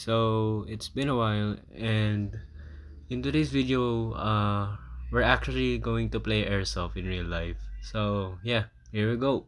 So it's been a while, and in today's video, we're actually going to play airsoft in real life. So yeah, here we go.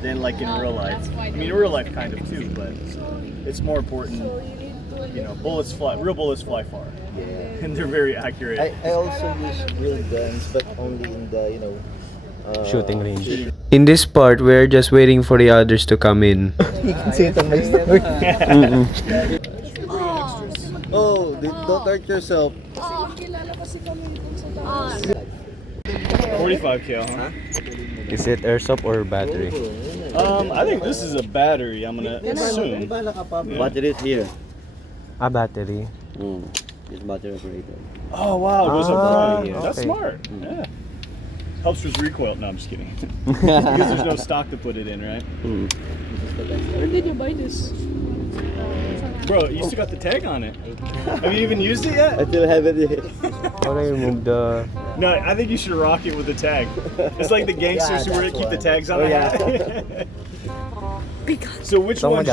Than like in real life. I mean, in real life kind of too, but it's more important. You know, real bullets fly far, and they're very accurate. I also use real guns, but only in the Shooting range. In this part, we're just waiting for the others to come in. You can see it on my story. Oh, don't hurt yourself. 45 cal, huh? Is it airsoft or battery? I think this is a battery. I'm gonna assume. Battery is here. A battery. It's battery operated. Oh wow, it goes up front. okay. That's smart. Yeah. Helps with recoil. No, I'm just kidding. Because there's no stock to put it in, right? When did you buy this? Bro, you still got the tag on it. Have you even used it yet? I still have it. How do I remove the... No, I think you should rock it with the tag. It's like the gangsters who keep the tags on the hat. So which one's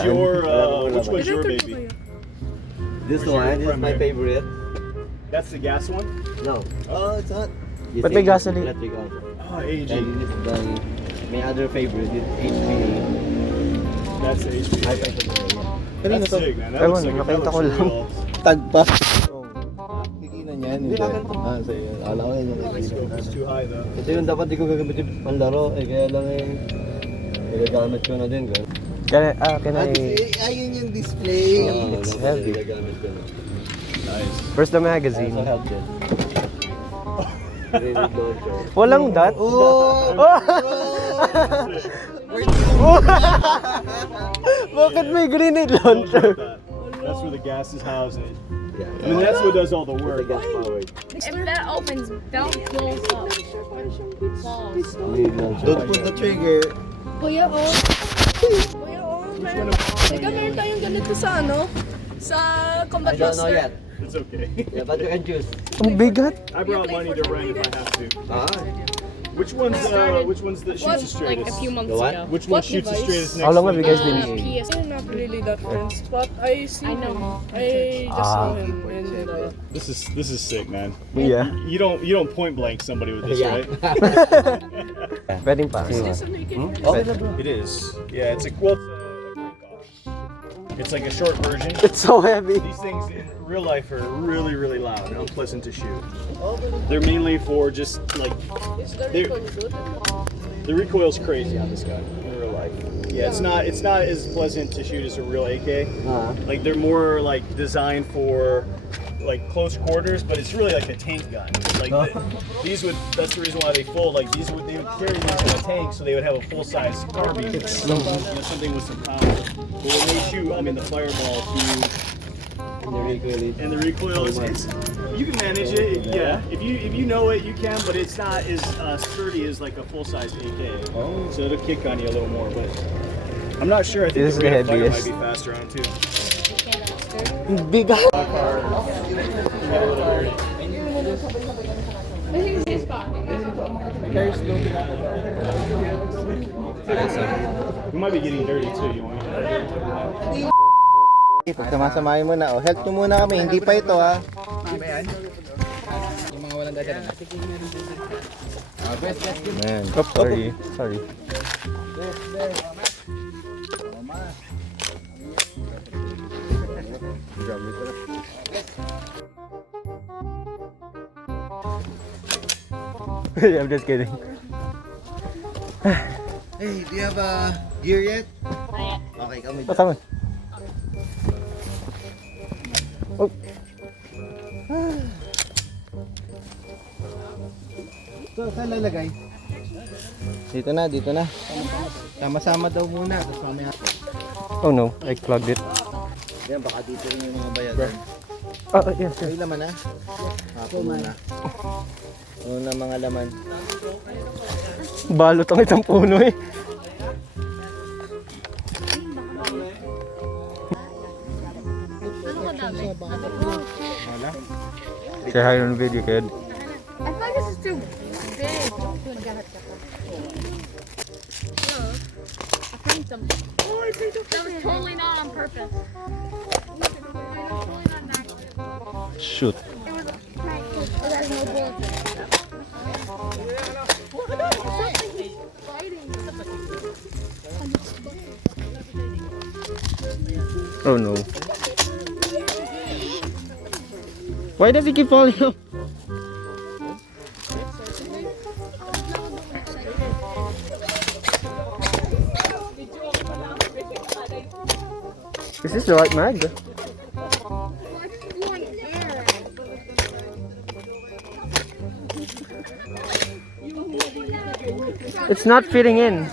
your baby? This one is my favorite. That's the gas one? No. Oh, it's not. But may gasoline. Electric also. Oh, AG. And this is my other favorite is HP. That's the HP. That's sick, man. That Ewan, looks like nakita ko lang. real. Tagpa. Kikinan yan. Sa'yo. Alam ko yun. It's too high though. Ito yung dapat di ko gagawin yung panlaro. Kaya lang ginagamit ko na din. Can I... Ayun yung display. It's heavy. Ginagamit ko na. Nice. Where's the magazine? Also help din. Grenade launcher. Walang dot? Bakit may grenade launcher? That's where the gas is housed. Yeah. I mean, that's what does all the The work. gas powered. If that opens, belt close up. Balls. Grenade launcher. Don't pull the trigger. Kuya, Teka, meron tayong ganito sa sa combat I don't know roster. yet. It's okay. Yeah, but you can choose. Ang bigat. I brought money to rent if I have to. Which one's that shoots the Like a straightest? few months The what? ago. Which one shoots the straightest next How long to have you the- guys been PS. I'm not really that friends, but I see I know. him. I just saw him in the... This is sick, man. Yeah. You don't point blank somebody with this, Yeah. right? Pwedeng pa. It is. Yeah, it's a it's like a short version. It's so heavy. These things in real life are really, really loud and unpleasant to shoot. They're mainly for just like the recoil's crazy on this gun in real life. Yeah, it's not as pleasant to shoot as a real AK. Like they're more like designed for like close quarters, but it's really like a tank gun. Like that's the reason why they fold. Like they would carry these in a tank, so they would have a full size carbine. Something with some power. But when they shoot, I mean the fireball and the recoil is you can manage it. Yeah, if you know it, you can. But it's not as sturdy as like a full size AK. So it'll kick on you a little more. But I'm not sure. I think This is the rate of the fire might heaviest. be faster on too. Bigat. We might be getting dirty too. You want me to? Pagsamasamahin mo na. Help nyo muna kami. Hindi pa ito ha. Man. Oh, sorry. I'm just kidding. Hey, do you have a gear yet? Okay, kami dyan. Tama. Oh. Saan lalagay? Dito na, dito na. Sama-sama daw muna. Tapos mamaya. Oh no, I clogged it. Yan, baka dito rin yung mga bayadan. Oh, yes. Ay, laman na. Ako muna. Ano na mga laman? Balot ang itang puno eh. Ano ka dami? Wala. Say hi on video, kid. I feel like this is too big. No. I found something. That was totally not on purpose. Totally not NightWolf. Shoot. It was NightWolf. It has no bullets. Something's fighting. Oh no. Why does he keep falling off? Is this the right mag? It's not fitting in.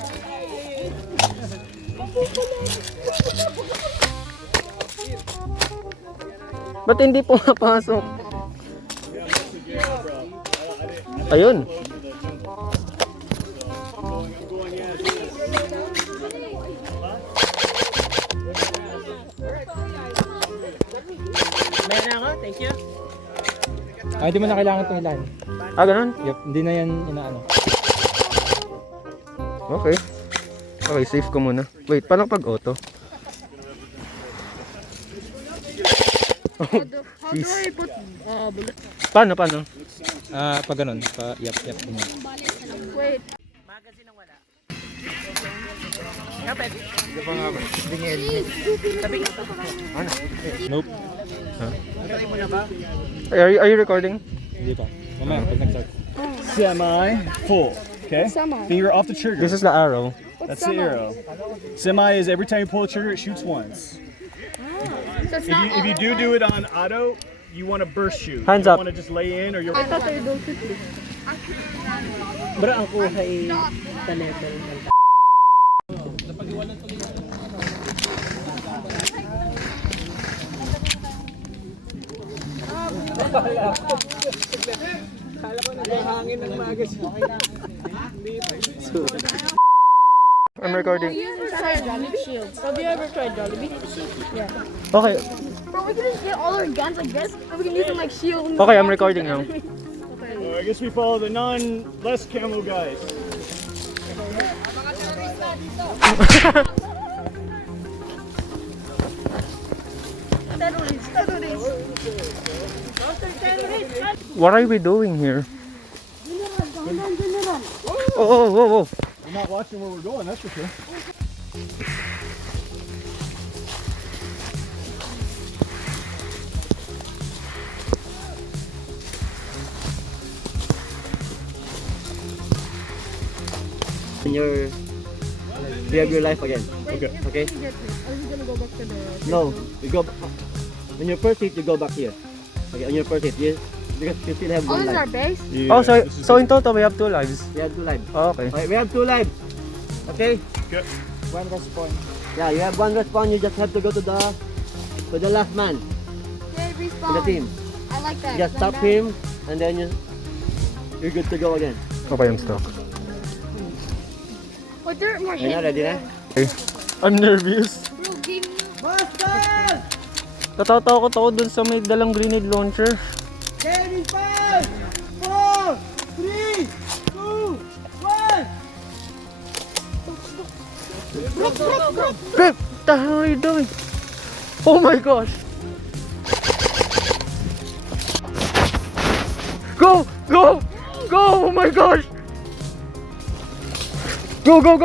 Ba't hindi pumapasok? Ayun. Ay, di mo na kailangan itong ilan. Ah, ganun? Yup, hindi na yan inaano. Okay. Okay, save ko muna. Wait, paano pag auto? How do I put bullet? Paano, paano? Pag ganun, yup, ganyan. Wait. Nope. Are you recording? Hindi pa. Mamaya, pag nag-start. Semi full. Okay. Semi. Finger off the trigger. This is the arrow. That's the arrow. Semi is every time you pull the trigger, it shoots once. So it's not If you do it on auto, you want to burst shoot. Hands you up. want to just lay in, or you're. I thought they don't shoot this. Bro, ang kuha ay tanetel. I'm recording. Have you ever tried Jollibee? Have you ever tried Jollibee? Yeah. Okay. Bro, we can just get all our guns like this, and we can use them like shields. Okay, I'm recording now. I guess we follow the less camo guys. What are we doing here? Oh. I'm not watching where we're going, that's for sure. In your... You have your life again. Okay. Okay? Are we gonna go back to the... No. You go... On your first hit, you go back here. Okay, on your first hit, because you still have Oh, one this is our life. base? Yeah, Oh, this is so it. in total we have 2 lives. You have 2 lives. Oh, okay. Okay, we have 2 lives. Okay? Okay. One respawn. Yeah, you have 1 respawn. You just have to go to the last man, Yay, to the respawn. team. I like that. Just stop him, and then you're good to go again. Okay, I'm stuck. But there are more Are you hits. ready na? Okay. I'm nervous. Bro, give me. Natatakot ako dun sa may dalang grenade launcher. In 5, 4, 3, 2, 1! Greg, what the hell are you doing? Oh my gosh. Go! Go! Go! Oh my gosh! Go! Oh,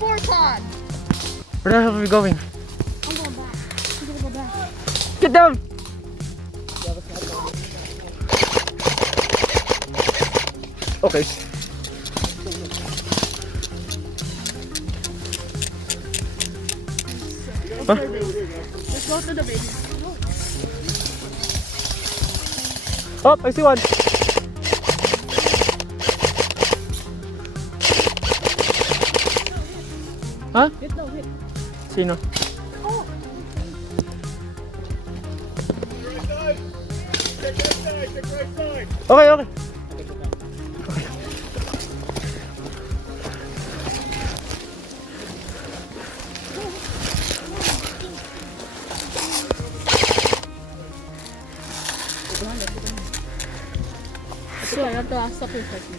Four pod. where the hell are we going? I'm going back. I'm gonna go back. Get down! Okay. Let's go to the base. Oh, I see one. Ha? Hit no, hit. Sino? Right side. Check right side. Check right side. Okay, okay. So, I have to ask something for you.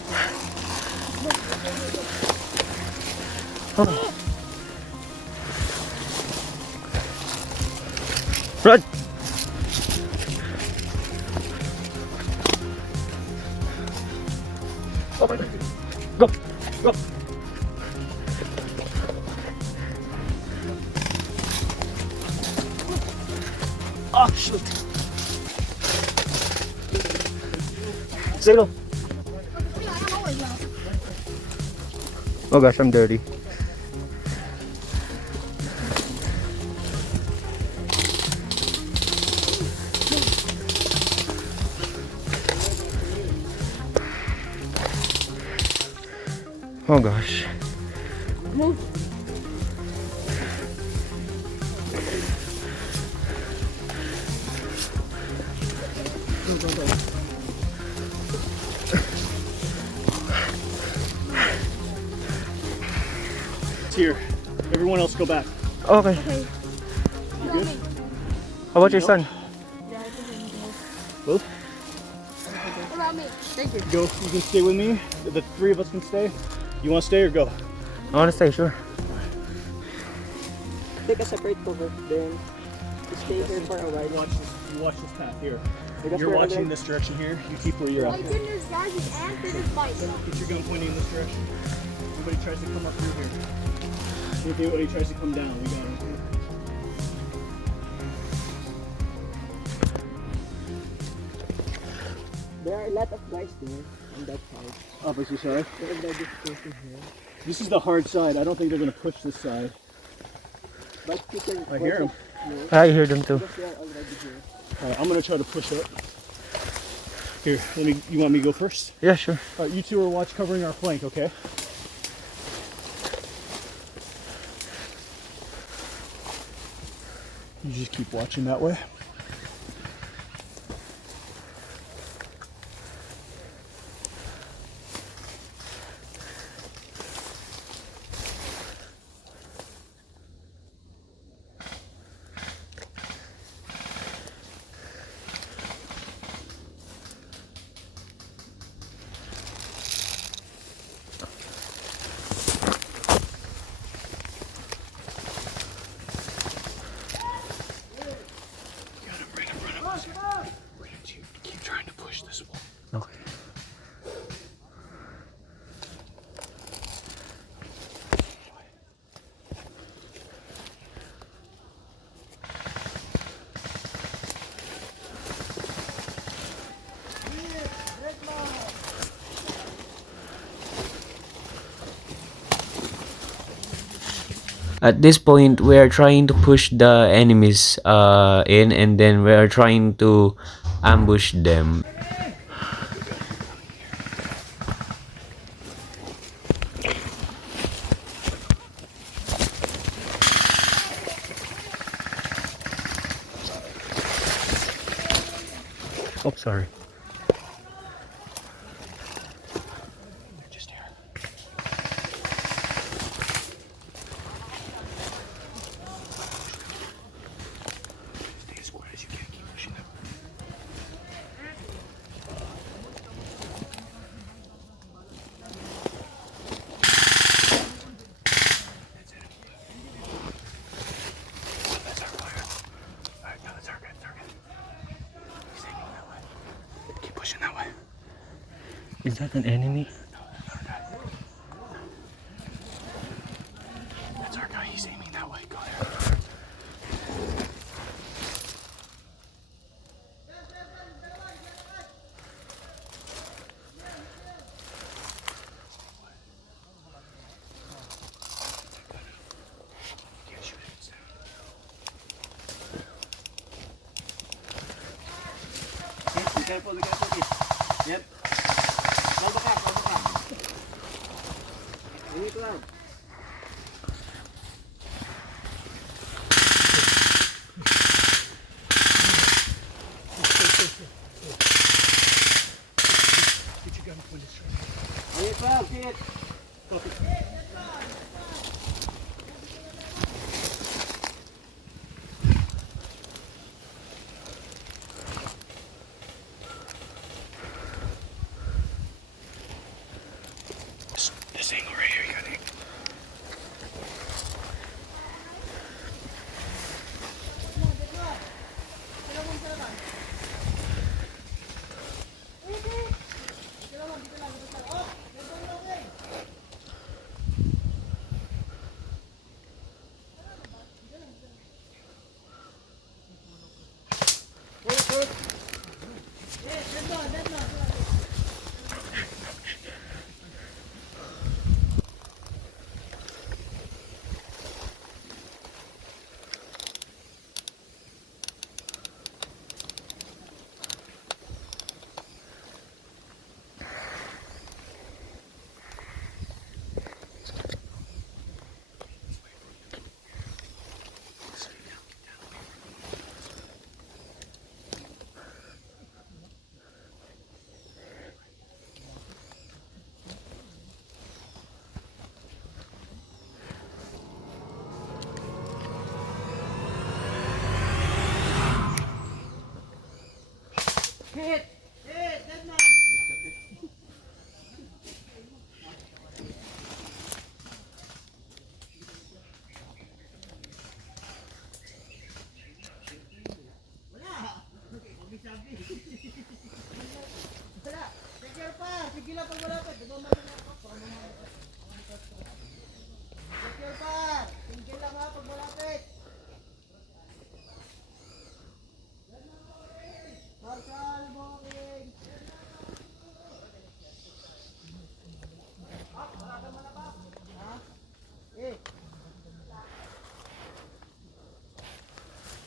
Run! Go! Go! Oh, shoot! Signal! Oh gosh, I'm dirty. Oh gosh. Move. It's here. Everyone else go back. Okay. You good? How about your son? Both? What about me? Thank you. Go. You can stay with me. The three of us can stay. You want to stay or go? I wanna stay, sure. Take a separate cover, then stay here for a while. You watch this path here. Because You're we're watching under- this direction here. You keep where you're My at. goodness, guys, he's after this bike. Get your gun pointing in this direction. Anybody tries to come up through here. If anybody tries to come down, we got him. There are a lot of guys there on that side. Opposite side. They're already pushing here. This is the hard side. I don't think they're going to push this side. But you can I hear them. I hear them too. because they are already here. Alright, I'm going to try to push up. Here, you want me to go first? Yeah, sure. Alright, you two are covering our flank, okay? You just keep watching that way. Keep trying to push this wall. Okay. At this point, we are trying to push the enemies in, and then we are trying to ambush them. Oh, sorry. Just here. Stay as quiet as you can. Keep pushing them. That's it. That's our fire. Alright, now that's our target. He's taking that way. Keep pushing that way. Is that an enemy? That's our guy. He's aiming that way. Go there. Can't shoot it. It's down. Can't shoot careful, be careful, kid. Yep. Hold the back, hold the back. Bring it around. Bring it around, kid. Stop it. This angle right here, you got it.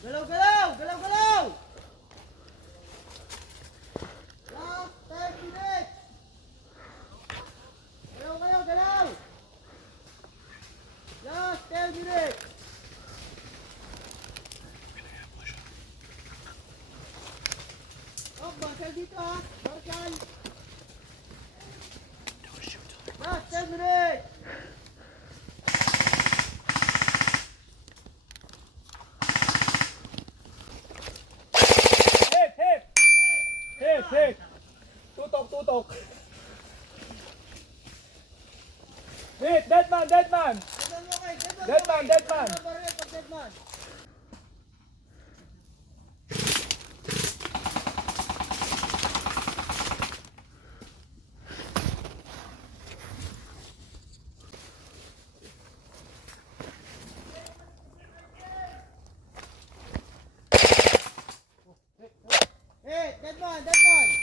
Galaw, galaw! Galaw, galaw! Last 10 minutes! Galaw, galaw, galaw! Last 10 minutes! Oh, Marshall dito ha! Marshall! Last 10 minutes! Hit! Tutok, tutok. Hit! Dead man! Dead man! Dead man! Dead man! Hey, dead man, dead man!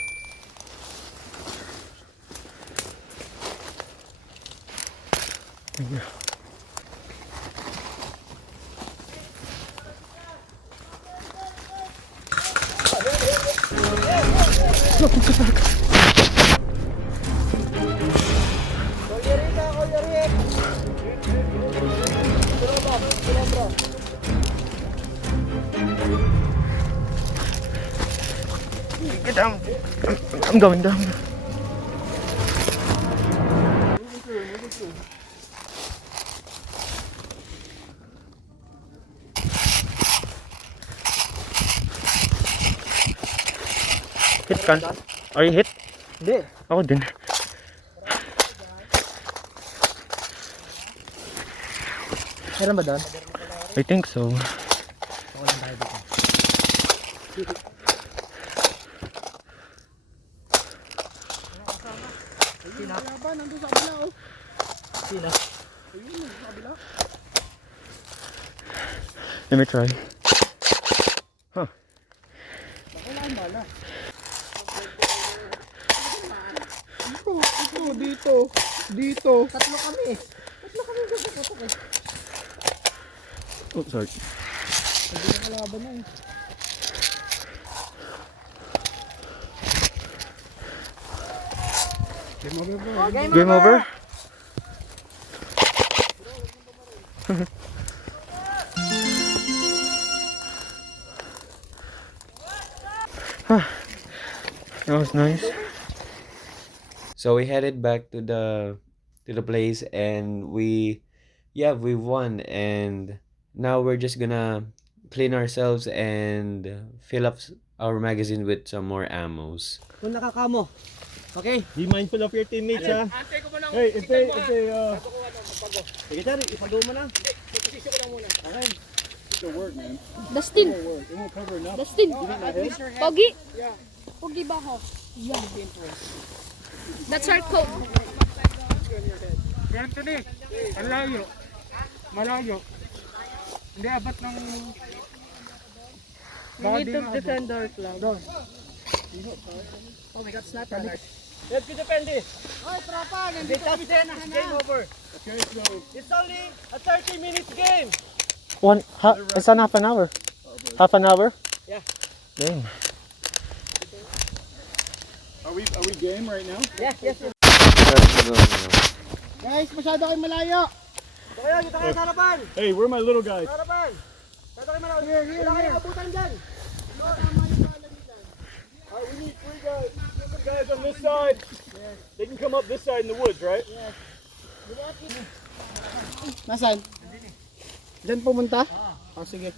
Get down. I'm going down. Hit ka? Are you hit? Hindi. Ako din. Meron ba doon? I think so. Ako lang tayo dito. Sina? Ba, nandun sa kabila oh. Sina? Ayun, sa kabila. Let me try. Huh. Wala ang bala. Dito. Tatlo kami eh. Oh, sorry. Hindi na kalaban na eh. Game over? That was nice. So we headed back to the place, and we won, and now we're just gonna clean ourselves and fill up our magazine with some more ammos. Kung nakakamo. Okay? Be mindful of your teammates, ha? Hey, if they, sige, Jerry, ipagaw mo na. Okay. It'll work, man. Dustin. It won't cover enough. Dustin. Pogi. Pogi ba ako? Yeah. That's our code. Anthony, ang layo. Malayo. Hindi abot ng... We need to defend our flag. Oh, we got sniper alert. Let's go defend this. Hoy, tropa! Nandito kami sa na. Game over. Okay, so it's only a 30-minute game. It's an half an hour. Half an hour? Yeah. Dang. Are we game right now? Yes. Guys, masyado kayo malayo. Kaya, dito kayo sa harapan. Hey, where are my little guys? Sa harapan. Dito kayo malayo. Wala kayo abutan dyan. Alright, we need 3 guys. 3 guys on this side. Yes. They can come up this side in the woods, right? Yes. Nasaan? Diyan pumunta? Oh, sige.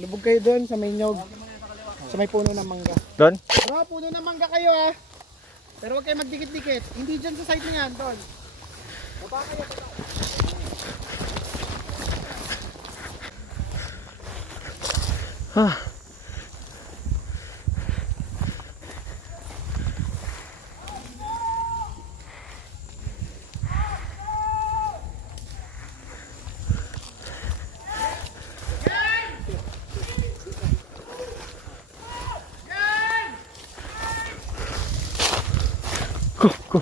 Lubog kayo doon sa may nyog. Sa may puno ng mangga. Done? Bro, puno ng mangga kayo ah. Pero huwag kayo magdikit-dikit. Hindi dyan sa side na yan, doon. Baba kayo. Go.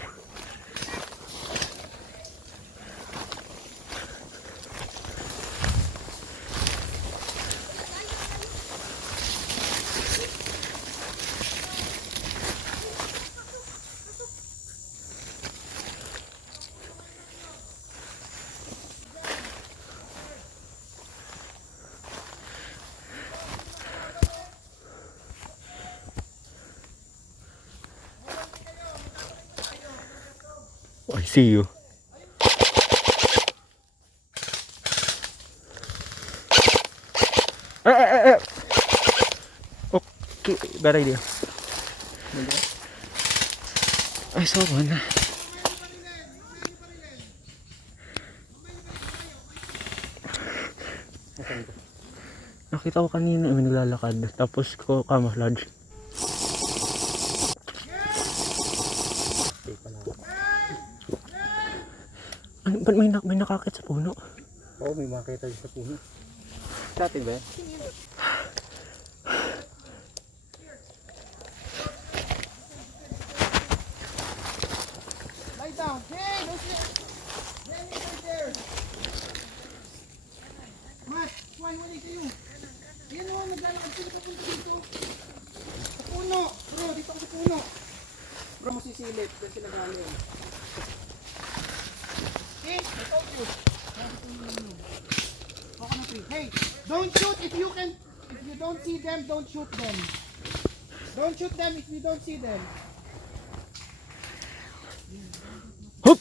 I see you. Okay, bad idea. I saw one. Nakita ko kanina may naglalakad, tapos ko camouflage. Ano, ba't may nakakit sa puno? Oo, may makita sa puno. Sa atin ba? Lie down. Hey, no shit. Lenny right there. Matt, why wala kayo? Yan o, naglalakad sila papunta dito. Sa puno. Bro, dito ako sa puno. Bro, masisilip. Doon sila galing. Hey, I told you. Baka na free. Hey, don't shoot if you can. If you don't see them, don't shoot them. Don't shoot them if you don't see them. Hoop!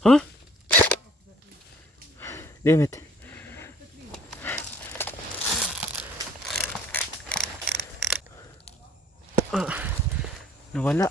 Huh? Damn it. Nawala.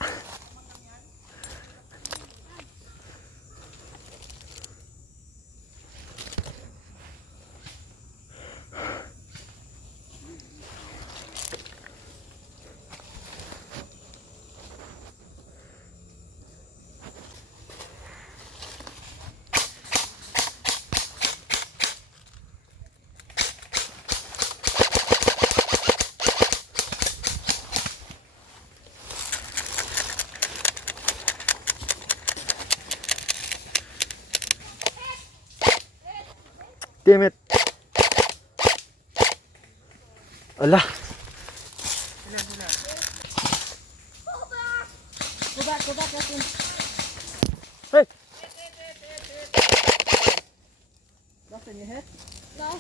Damn it. Ala. back, Justin. Hey! Justin, you hit? No.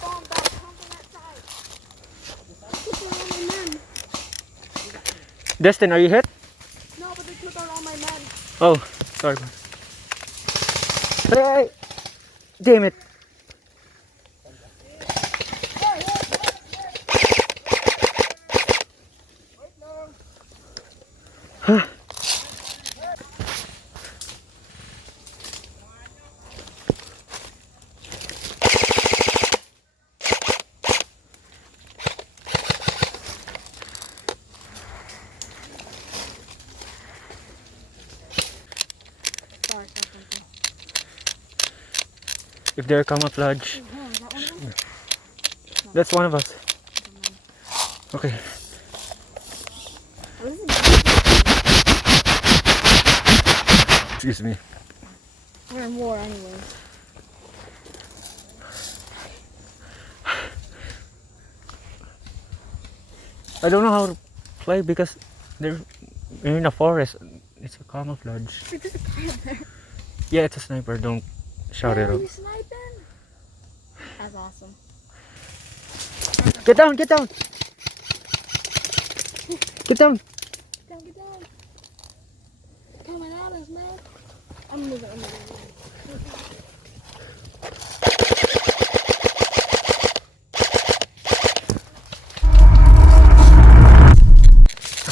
Bomb back, come from that side. Put them on my men. Destin, are you hit? No, but they took out all my men. Oh, sorry. Hey! Damn it. If they're camouflage, that's one of us. Okay. Excuse me. We're in war anyway. I don't know how to play because they're in a forest. It's a camouflage. There's a guy up there. Yeah, it's a sniper. Don't shout it Are out. you sniping? That's awesome. Get down! Get down! Get down! Get down. Coming at us, man. I'm moving.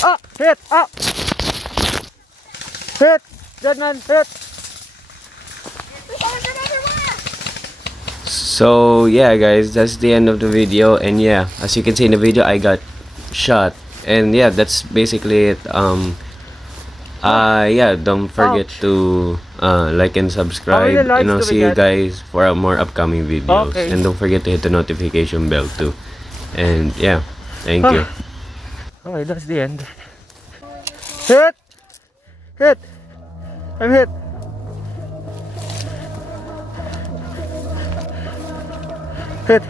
Ah! Hit! Ah! Hit! Dead man! Hit! So yeah guys, that's the end of the video, and yeah, as you can see in the video, I got shot, and yeah, that's basically it. Yeah, don't forget to like and subscribe, How many likes and I'll do we see you get? guys for more upcoming videos. Okay. And don't forget to hit the notification bell too. And yeah, thank you. Okay, that's the end. Hit! Hit! I'm hit! Hit!